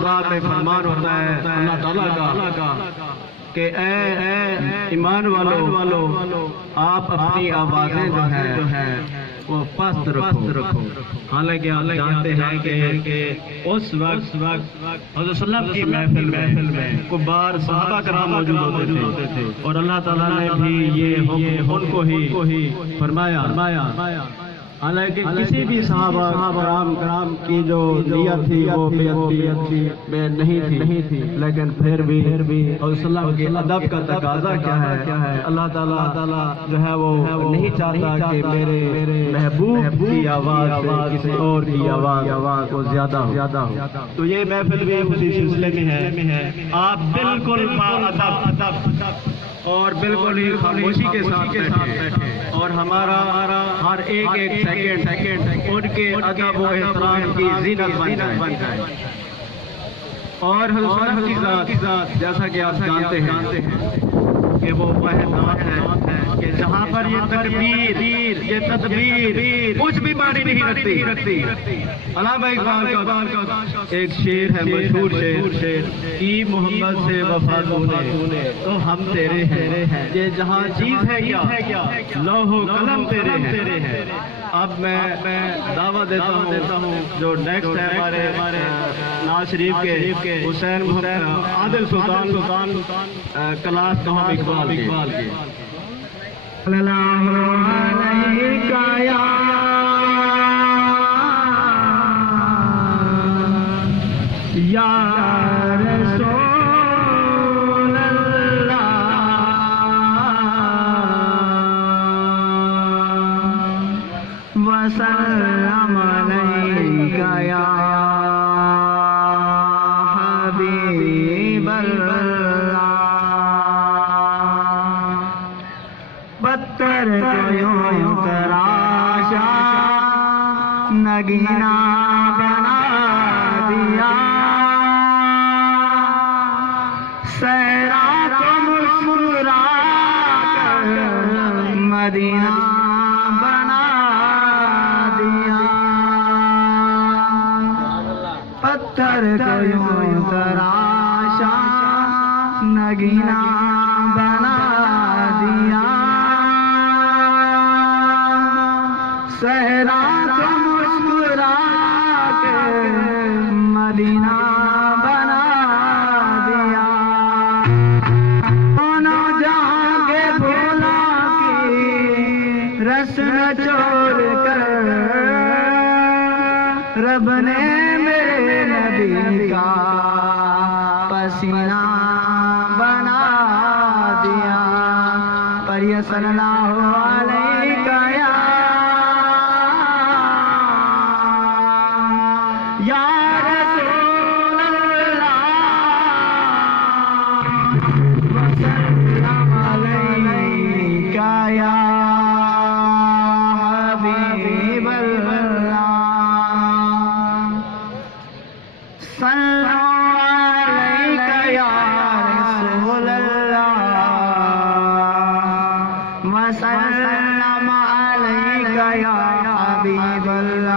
میں فرمان ہوتا ہے اللہ تعالیٰ کا کہ اے ایمان والو آپ اپنی آوازیں جو ہیں وہ پست رکھو. حالانکہ آپ جانتے ہیں کہ اس وقت حضرت صلی اللہ علیہ وسلم کی محفل میں کبار صحابہ کرام موجود ہوتے تھے اور اللہ تعالیٰ نے بھی یہ حکم ان کو ہی فرمایا. حالانکہ کسی بھی صحابہ کرام کی جو نیت تھی وہ بیعت میں نہیں تھی، لیکن پھر بھی حضرت صلی اللہ علیہ وسلم کے ادب کا تقاضا کیا ہے. اللہ تعالیٰ جو ہے وہ نہیں چاہتا کہ میرے محبوب کی آواز سے کسی اور کی آواز کو زیادہ ہو. تو یہ محفل بھی اسی سلسلے میں ہے. آپ بالکل باادب اور بالکل ہی خاموشی کے ساتھ بیٹھے اور ہمارا ہر ایک سیکنڈ ان کے ادب و احترام کی زینت بن جائے. اور حضرت کی ذات جیسا کہ آپ جانتے ہیں کہ وہ ذات ہے کہ جہاں پر یہ تدبیر کچھ بھی معنی نہیں رکھتی. علامہ اقبال کا ایک شعر ہے، مشہور شعر، کی محمد سے وفا نے تو ہم تیرے ہیں. یہ جہاں چیز ہے کیا لوح و قلم تیرے ہیں. اب میں دعویٰ دیتا ہوں جو نیکسٹ ہے ہمارے ناز شریف کے حسین عادل سلطان کلاس کہاں اقبال کے. اللہ علیکہ یا رسول اللہ وسلم علیکہ یا حبیب اللہ. پتھر کو یوں تراشا نگینا بنا دیا، صحرا کو مسکرا کر مدینہ بنا دیا. پتھر کو یوں تراشا نگینا بنا دیا، صحرا کو مسکرا کے مدینہ بنا دیا. دونوں جہاں کے بھولا کی رسم چھوڑ کر رب نے میرے نبی کا پسینہ بنا دیا. پر یہ صلی اللہ علیہ یا رسول اللہ وسلم علیکہ یا حبیب اللہ. صلو علیکہ یا رسول اللہ وسلم علیکہ یا حبیب اللہ.